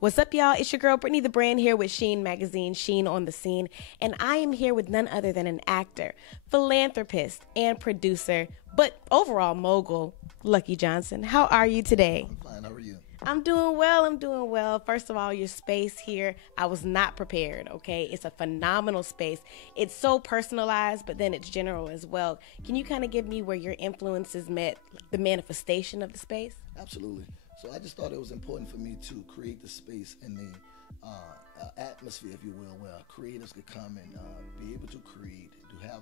What's up, y'all? It's your girl, Brittany the Brand, here with Sheen Magazine, Sheen on the Scene. And I am here with none other than an actor, philanthropist, and producer, but overall mogul, Lucky Johnson. How are you today? I'm fine. How are you? I'm doing well. I'm doing well. First of all, your space here, I was not prepared, okay? It's a phenomenal space. It's so personalized, but then it's general as well. Can you kind of give me where your influences met the manifestation of the space? Absolutely. So I just thought it was important for me to create the space in the atmosphere, if you will, where creators could come and be able to create, to have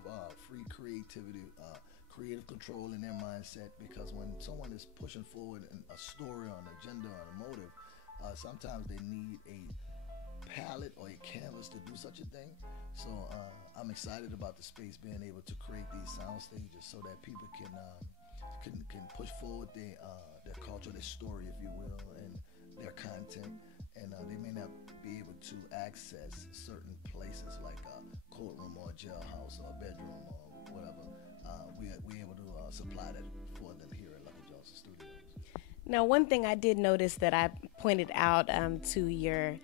free creativity, creative control in their mindset. Because when someone is pushing forward a story or an agenda or a motive, sometimes they need a palette or a canvas to do such a thing. So I'm excited about the space being able to create these sound stages so that people can push forward their culture, their story, if you will, and their content. And they may not be able to access certain places like a courtroom or a jailhouse or a bedroom or whatever. We're able to supply that for them here at Lucky Johnson Studios. Now, one thing I did notice that I pointed out to your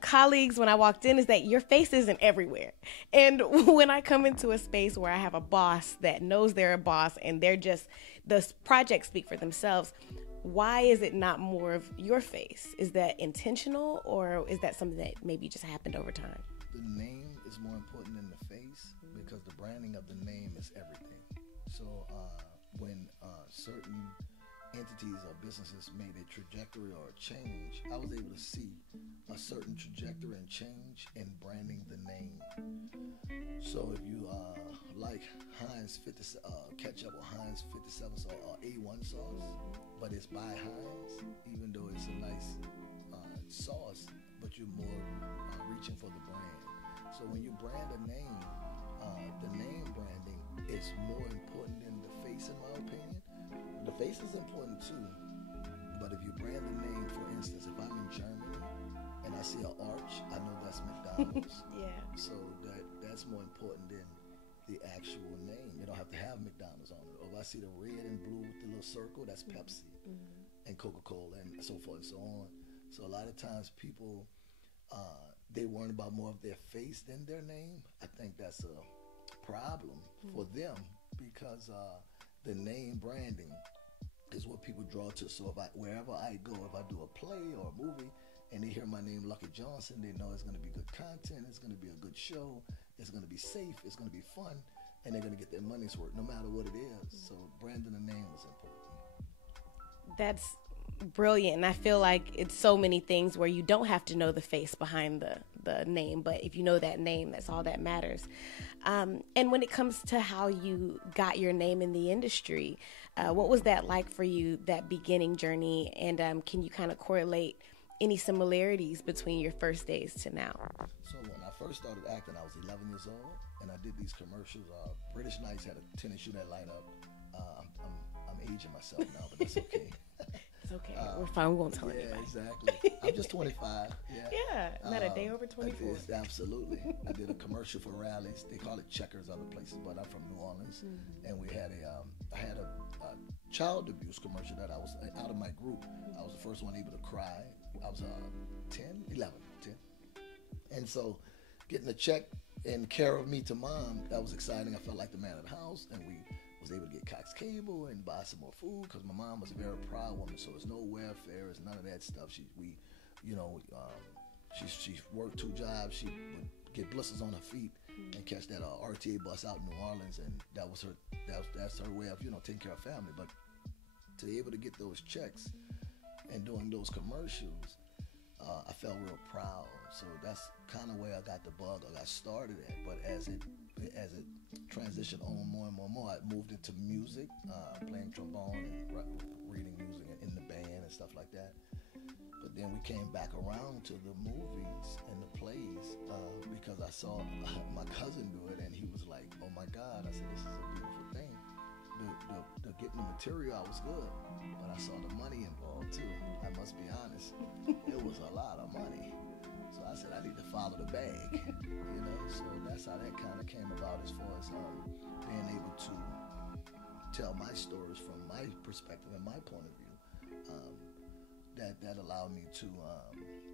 colleagues when I walked in is that your face isn't everywhere. And when I come into a space where I have a boss that knows they're a boss and the projects speak for themselves, why is it not more of your face? Is that intentional, or is that something that maybe just happened over time? The name is more important than the face because the branding of the name is everything. So when certain entities or businesses made a trajectory or a change, I was able to see a certain trajectory and change in branding the name. So if you like Heinz 50 ketchup or Heinz 57 sauce or A1 sauce, but it's by Heinz, even though it's a nice sauce, but you're more reaching for the brand. So when you brand a name, the name branding is more important than the face, in my opinion. The face is important too, but if you brand the name, for instance, if I'm in Germany and I see an arch, I know that's McDonald's. Yeah. So that's more important than the actual name. You don't have to have McDonald's on it. Or if I see the red and blue with the little circle, that's Pepsi and Coca-Cola and so forth and so on. So a lot of times people, they worry about more of their face than their name. I think that's a problem for them because the name branding is what people draw to. So wherever I go, if I do a play or a movie and they hear my name, Lucky Johnson, they know it's going to be good content, it's going to be a good show, it's going to be safe, it's going to be fun, and they're going to get their money's worth no matter what it is. So branding the name is important. That's brilliant. And I feel like it's so many things where you don't have to know the face behind the name, but if you know that name, that's all that matters. And when it comes to how you got your name in the industry, what was that like for you, that beginning journey? And can you kind of correlate any similarities between your first days to now? So when I first started acting, I was 11 years old, and I did these commercials. British Knights had a tennis shoe that light up. I'm aging myself now, but that's okay. It's okay. We're fine. We won't tell anybody. Yeah, exactly. I'm just 25. Yeah, not a day over 24. Absolutely. I did a commercial for rallies. They call it Checkers other places, but I'm from New Orleans, and we had I had a child abuse commercial that I was out of my group. I was the first one able to cry. I was 10. And so getting a check in care of me to mom, that was exciting. I felt like the man of the house, and we was able to get Cox Cable and buy some more food because my mom was a very proud woman. So there's no welfare, there's none of that stuff. She worked 2 jobs. She would get blisters on her feet and catch that RTA bus out in New Orleans, and that's her way of taking care of family. But to be able to get those checks and doing those commercials, I felt real proud. So that's kind of where I got the bug. I got started at. But as it transitioned on more and more, I moved into music, playing trombone and reading music in the band and stuff like that. But then we came back around to the movies and the plays because I saw my cousin do it, and he was like, "Oh my God!" I said, "This is a beautiful thing." The getting the material, I was good, but I saw the money involved too. I must be honest, it was a lot of money. So I said I need to follow the bag, So that's how that kind of came about as far as being able to tell my stories from my perspective and my point of view. That allowed me to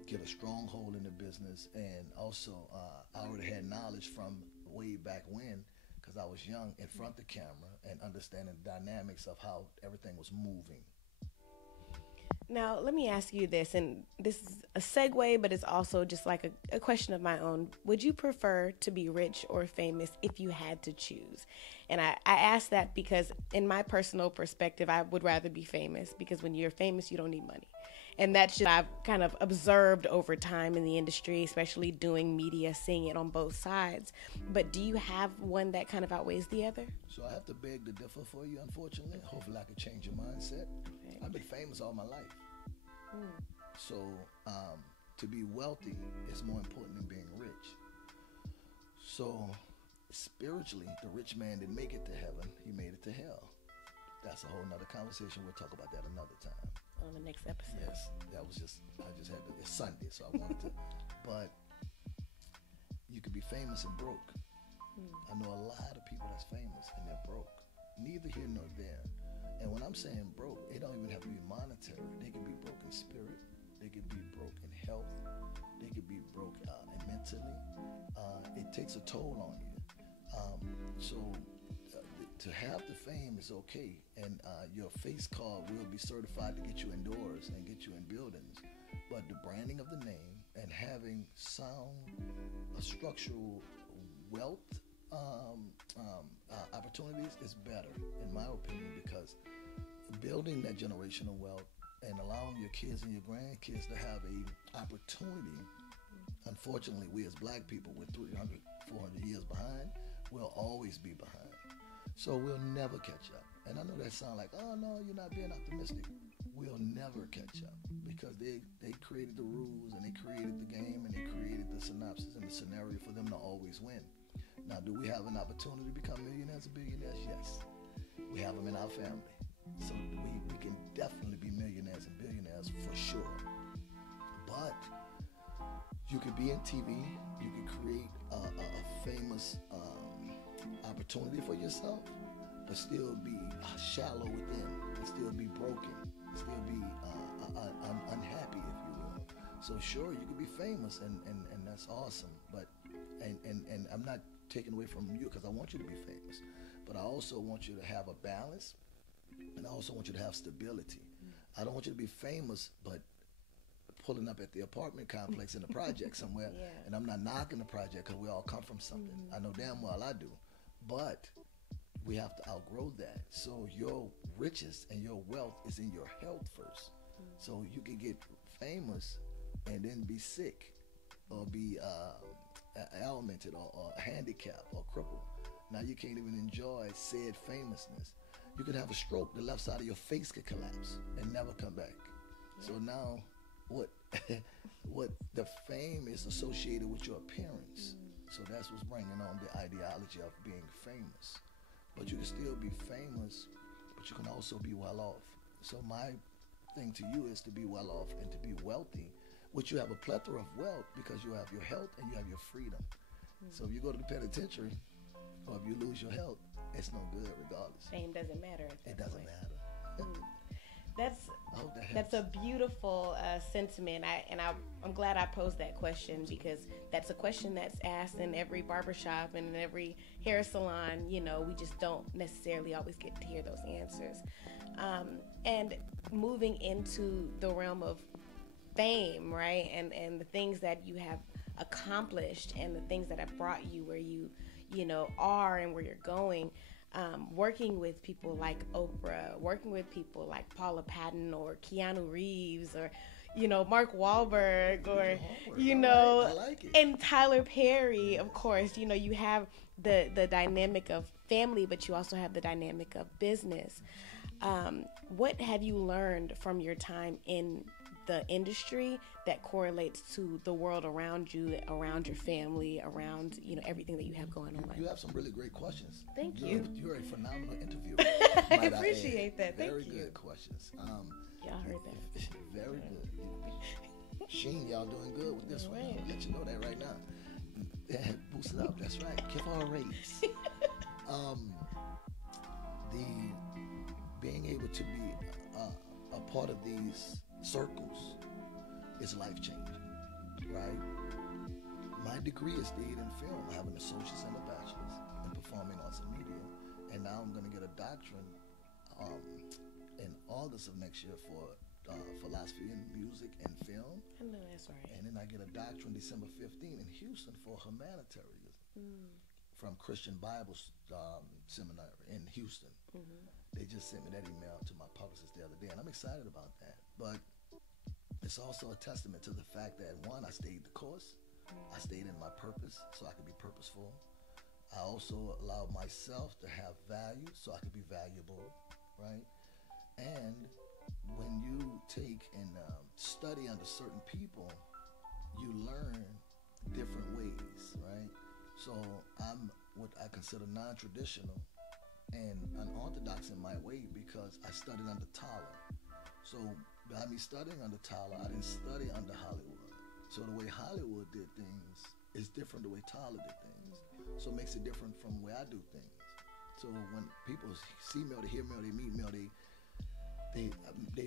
get a stronghold in the business, and also I already had knowledge from way back when, because I was young in front of the camera and understanding the dynamics of how everything was moving. Now, let me ask you this, and this is a segue, but it's also just like a question of my own. Would you prefer to be rich or famous if you had to choose? And I ask that because in my personal perspective, I would rather be famous, because when you're famous, you don't need money. And that's just I've kind of observed over time in the industry, especially doing media, seeing it on both sides. But do you have one that kind of outweighs the other? So I have to beg to differ for you, unfortunately. Hopefully I could change your mindset. Okay. I've been famous all my life. So to be wealthy is more important than being rich. So spiritually, the rich man didn't make it to heaven, he made it to hell. That's a whole nother conversation. We'll talk about that another time. On the next episode. Yes, I just had to, it's Sunday, so I wanted to. But you could be famous and broke. I know a lot of people that's famous and they're broke. Neither here nor there. And when I'm saying broke, it don't even have to be monetary. They could be broke in spirit. They could be broke in health. They could be broke mentally. It takes a toll on you. To have the fame is okay, and your face card will be certified to get you indoors and get you in buildings. But the branding of the name and having sound, structural wealth opportunities is better, in my opinion, because building that generational wealth and allowing your kids and your grandkids to have a opportunity. Unfortunately, we as black people, we're 300, 400 years behind. We'll always be behind. So we'll never catch up. And I know that sounds like, oh no, you're not being optimistic. We'll never catch up, because they created the rules and they created the game and they created the synopsis and the scenario for them to always win. Now, do we have an opportunity to become millionaires and billionaires? Yes. We have them in our family. So we can definitely be millionaires and billionaires for sure. But you could be in TV, you could create a famous opportunity for yourself, but still be shallow within, and still be broken, still be unhappy, if you will. So sure, you could be famous, and that's awesome, but and I'm not taking away from you, because I want you to be famous, but I also want you to have a balance, and I also want you to have stability. I don't want you to be famous, but pulling up at the apartment complex in the project somewhere, and I'm not knocking the project, because we all come from something. I know damn well I do. But we have to outgrow that. So your riches and your wealth is in your health first. So you can get famous and then be sick, or be ailmented, or handicapped, or crippled. Now you can't even enjoy said famousness. You could have a stroke, the left side of your face could collapse and never come back. So now what the fame is associated with your appearance. So that's what's bringing on the ideology of being famous. But you can still be famous, but you can also be well off. So my thing to you is to be well off and to be wealthy, which you have a plethora of wealth, because you have your health and you have your freedom. So if you go to the penitentiary, or if you lose your health, it's no good regardless. Fame doesn't matter at that It doesn't point. matter. That's a beautiful sentiment. I'm glad I posed that question, because that's a question that's asked in every barbershop and in every hair salon. You know, we just don't necessarily always get to hear those answers. And moving into the realm of fame, right? And the things that you have accomplished and the things that have brought you where you are and where you're going. Working with people like Oprah, working with people like Paula Patton or Keanu Reeves, or Mark Wahlberg, or I like it. And Tyler Perry, of course. You have the dynamic of family, but you also have the dynamic of business. What have you learned from your time in the industry that correlates to the world around you, around your family, around everything that you have going on? You have some really great questions. Thank you. You're a phenomenal interviewer. I appreciate that. Thank you. Very good questions. Y'all heard that. Very good. Sheen, y'all doing good with this one. I'll let you know that right now. Boost it up. That's right. Give her a raise. The being able to be a part of these circles is life changing. right? My degree is stayed in film. I have an associate's and a bachelor's in performing arts and media, and now I'm going to get a doctorate um, in August of next year for philosophy in music and film. I know that's right. And then I get a doctorate December 15 in Houston for humanitarianism from Christian Bible Seminary in Houston. They just sent me that email to my publicist the other day, and I'm excited about that. But it's also a testament to the fact that, one, I stayed the course. I stayed in my purpose so I could be purposeful. I also allowed myself to have value so I could be valuable, right? And when you take and study under certain people, you learn different ways, right? So I'm what I consider non-traditional and unorthodox in my way because I studied under Tyler. So by me studying under Tyler, I didn't study under Hollywood. So the way Hollywood did things is different the way Tyler did things. So it makes it different from the way I do things. So when people see me or they hear me or they meet me or they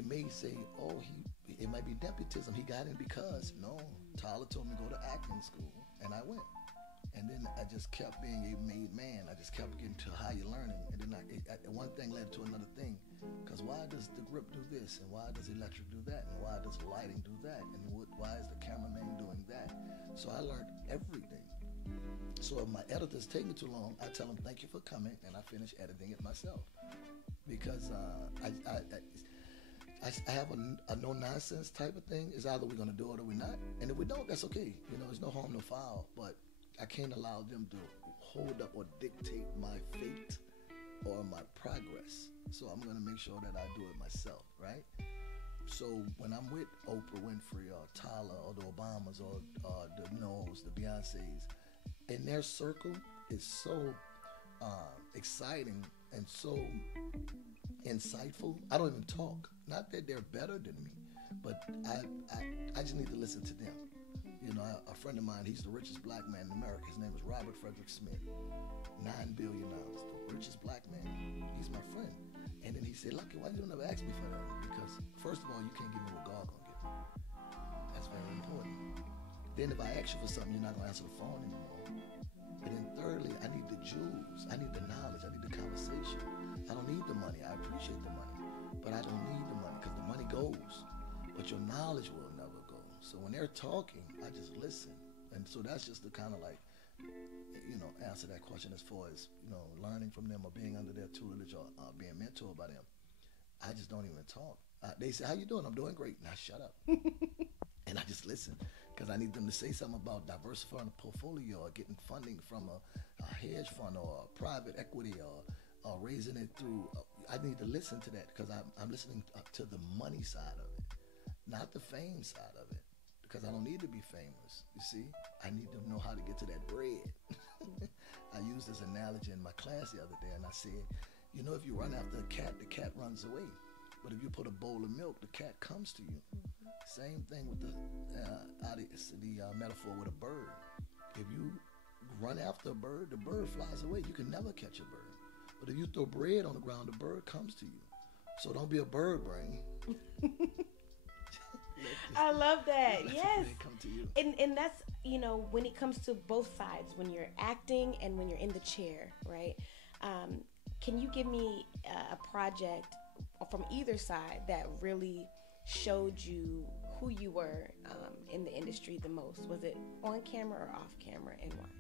may say, oh, it might be nepotism. He got in because, no, Tyler told me to go to acting school, and I went. And then I just kept being a made man. I just kept getting to higher learning. And then one thing led to another thing. Because why does the grip do this? And why does electric do that? And why does lighting do that? And why is the cameraman doing that? So I learned everything. So if my editors take me too long, I tell them, thank you for coming, and I finish editing it myself. Because I have a no-nonsense type of thing. It's either we're going to do it or we're not. And if we don't, that's okay. You know, there's no harm, no foul. But I can't allow them to hold up or dictate my fate or my progress. So I'm going to make sure that I do it myself, right? So when I'm with Oprah Winfrey or Tyler or the Obamas or the Knowles, the Beyoncés, in their circle is so exciting and so insightful. I don't even talk. Not that they're better than me, but I just need to listen to them. You know, a friend of mine, he's the richest black man in America. His name is Robert Frederick Smith. $9 billion. The richest black man. He's my friend. And then he said, Lucky, why you don't ever ask me for that? Because, first of all, you can't give me what God gonna give me. That's very important. Then if I ask you for something, you're not gonna answer the phone anymore. And then thirdly, I need the jewels. I need the knowledge. I need the conversation. I don't need the money. I appreciate the money. But I don't need the money because the money goes. But your knowledge will never go. So when they're talking, I just listen. And so that's just the kind of like, you know, answer that question as far as, you know, learning from them or being under their tutelage or being mentored by them. I just don't even talk. They say, how you doing? I'm doing great. Now shut up. And I just listen because I need them to say something about diversifying a portfolio or getting funding from a hedge fund or a private equity or raising it through. I need to listen to that because I'm listening to the money side of it, not the fame side of it. Because I don't need to be famous, you see? I need to know how to get to that bread. I used this analogy in my class the other day, and I said, you know, if you run after a cat, the cat runs away. But if you put a bowl of milk, the cat comes to you. Same thing with the metaphor with a bird. If you run after a bird, the bird flies away. You can never catch a bird. But if you throw bread on the ground, the bird comes to you. So don't be a bird brain. I love that. Yes. Come to you. And that's, you know, when it comes to both sides, when you're acting and when you're in the chair, right? Can you give me a project from either side that really showed you who you were in the industry the most? Was it on camera or off camera, and why?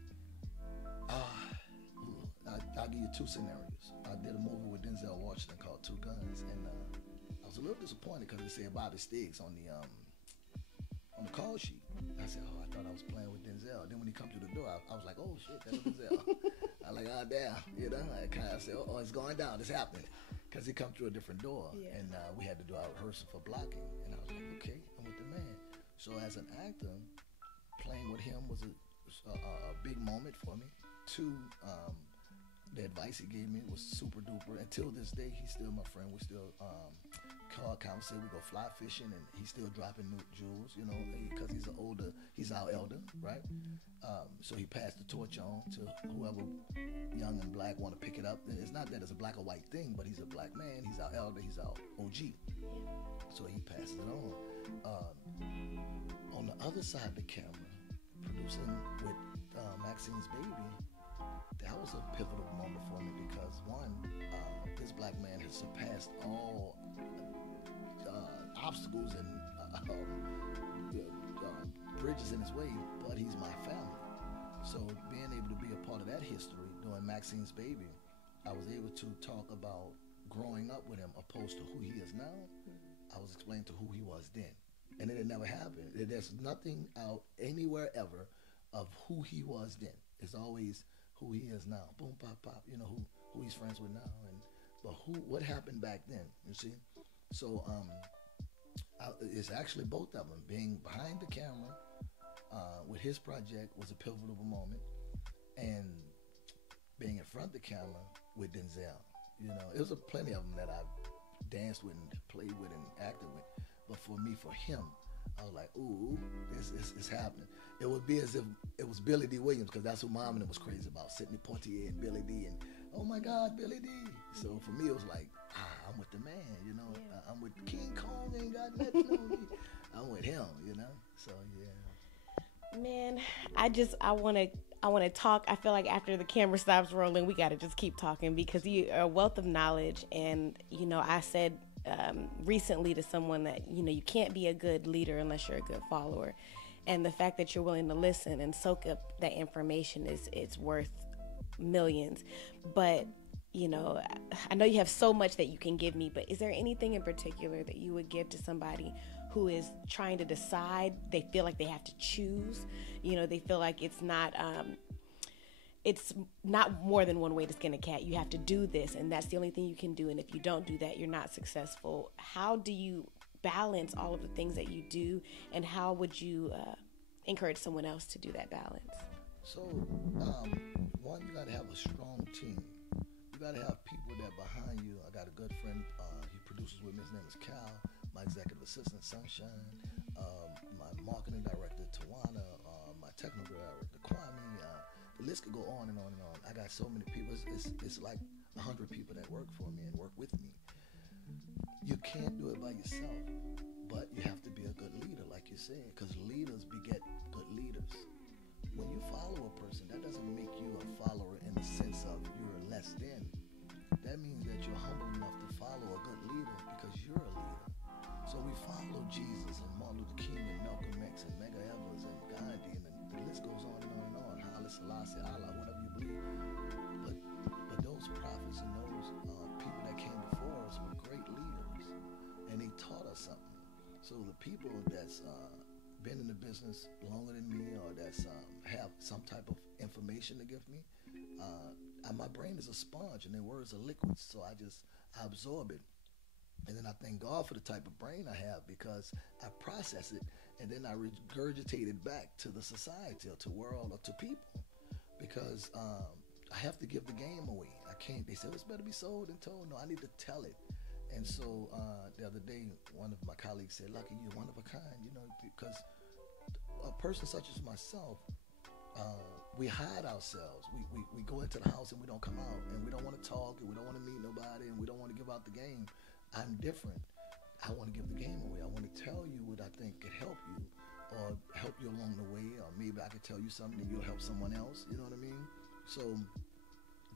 I'll give you two scenarios. I did a movie with Denzel Washington called Two Guns, and I was a little disappointed because it said Bobby Stiggs on the call sheet. I said, oh, I thought I was playing with Denzel. Then when he come through the door, I was like, oh shit, that's Denzel. I like, oh damn, you know. I kind of said, oh, it's going down, it's happening, because he come through a different door, and we had to do our rehearsal for blocking, and I was like, okay, I'm with the man. So as an actor, playing with him was a big moment for me. Two, the advice he gave me was super duper. Until this day, he's still my friend. We still car conversation. We go fly fishing, and he's still dropping new jewels, you know, because he's our elder, right? So he passed the torch on to whoever young and black want to pick it up. It's not that it's a black or white thing, but he's a black man. He's our elder. He's our OG. So he passes it on. On the other side of the camera, producing with Maxine's baby, that was a pivotal moment for me because one, this black man has surpassed all obstacles and bridges in his way, but he's my family. So being able to be a part of that history during Maxine's baby, I was able to talk about growing up with him opposed to who he is now. I was explaining to who he was then. And it had never happened. There's nothing out anywhere ever of who he was then. It's always who he is now. Boom, pop, pop. You know who he's friends with now, but what happened back then? You see, so it's actually both of them. Being behind the camera with his project was a pivotal moment, and being in front of the camera with Denzel. You know, it was plenty of them that I danced with and played with and acted with. But for me, for him, I was like, ooh, this is happening. It would be as if it was Billy D. Williams, because that's who Mom and them was crazy about, Sidney Poitier and Billy D. And, oh my God, Billy D. So for me, it was like, I'm with the man, you know. Yeah. I'm with King Kong, ain't got nothing on me. I'm with him, you know. So, yeah. Man, I want to talk. I feel like after the camera stops rolling, we got to just keep talking because you are a wealth of knowledge. And, you know, I said recently to someone that, you know, you can't be a good leader unless you're a good follower. And the fact that you're willing to listen and soak up that information it's worth millions. But, you know, I know you have so much that you can give me, but is there anything in particular that you would give to somebody who is trying to decide? They feel like they have to choose, you know, they feel like it's not more than one way to skin a cat. You have to do this, and that's the only thing you can do. And if you don't do that, you're not successful. How do you balance all of the things that you do, and how would you encourage someone else to do that balance? So, one, you got to have a strong team. You got to have people that behind you. I got a good friend. He produces with me. His name is Cal. My executive assistant, Sunshine. My marketing director, Tawana. My technical director, Kwame. The list could go on and on and on. I got so many people. It's like 100 people that work for me and work with me. You can't do it by yourself, but you have to be a good leader, like you said, because leaders beget good leaders. When you follow a person, that doesn't make you a follower in the sense of you're less than. That means that you're humble enough to follow a good leader because you're a leader. So we follow Jesus and Martin Luther King and Malcolm X and Medgar Evers and Gandhi, and the list goes on and on and on. Halle Selassie, Allah, whatever you believe. But those prophets and those people that came before us were great leaders, and they taught us something. So the people that's been in the business longer than me, or that's have some type of information to give me, my brain is a sponge, and their words are liquids, so I absorb it. And then I thank God for the type of brain I have, because I process it and then I regurgitate it back to the society or to world or to people, because I have to give the game away. I can't. They say it's better be sold than told. No, I need to tell it. And so the other day, one of my colleagues said, "Lucky, you're one of a kind," you know, because a person such as myself, we hide ourselves. We go into the house and we don't come out, and we don't want to talk, and we don't want to meet nobody, and we don't want to give out the game. I'm different. I want to give the game away. I want to tell you what I think could help you, or help you along the way, or maybe I could tell you something and you'll help someone else. You know what I mean? So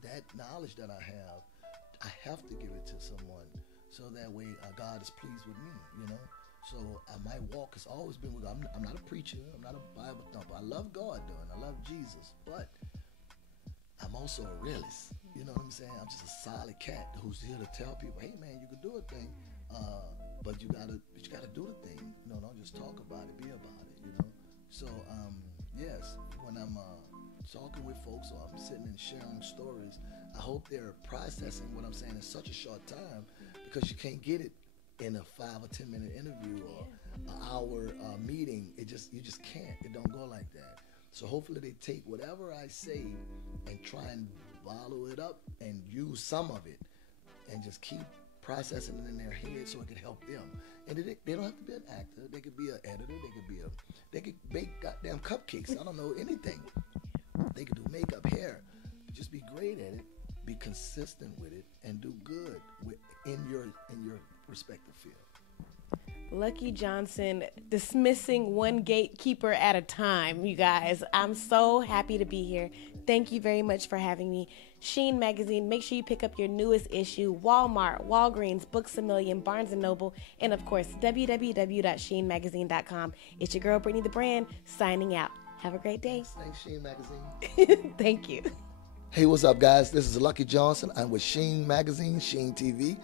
that knowledge that I have to give it to someone, so that way God is pleased with me. You know. So my walk has always been with God. I'm not a preacher. I'm not a Bible thumper. I love God, though, and I love Jesus, but I'm also a realist. You know what I'm saying? I'm just a solid cat who's here to tell people, hey man, you can do a thing, but you gotta do the thing. You know, don't just talk about it, be about it. You know. So yes, when I'm talking with folks or I'm sitting and sharing stories, I hope they're processing what I'm saying in such a short time, because you can't get it in a 5 or 10 minute interview or an hour meeting. You just can't. It don't go like that. So hopefully they take whatever I say and try and follow it up and use some of it, and just keep processing it in their head so it can help them. And they don't have to be an actor. They could be an editor. They could bake goddamn cupcakes. I don't know, anything. They could do makeup, hair. Just be great at it. Be consistent with it and do good in your respective field. Lucky Johnson dismissing one gatekeeper at a time, you guys. I'm so happy to be here. Thank you very much for having me. Sheen Magazine, make sure you pick up your newest issue. Walmart, Walgreens, Books A Million, Barnes & Noble, and of course, www.sheenmagazine.com. It's your girl, Brittany the Brand, signing out. Have a great day. Thanks, Sheen Magazine. Thank you. Hey, what's up, guys? This is Lucky Johnson. I'm with Sheen Magazine, Sheen TV.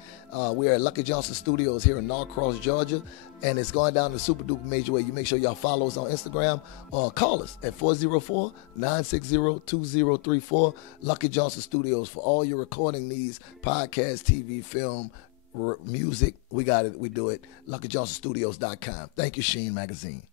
We're at Lucky Johnson Studios here in Norcross, Georgia, and it's going down the super duper major way. You make sure y'all follow us on Instagram or call us at 404-960-2034. Lucky Johnson Studios for all your recording needs, podcast, TV, film, music. We got it. We do it. LuckyJohnsonStudios.com. Thank you, Sheen Magazine.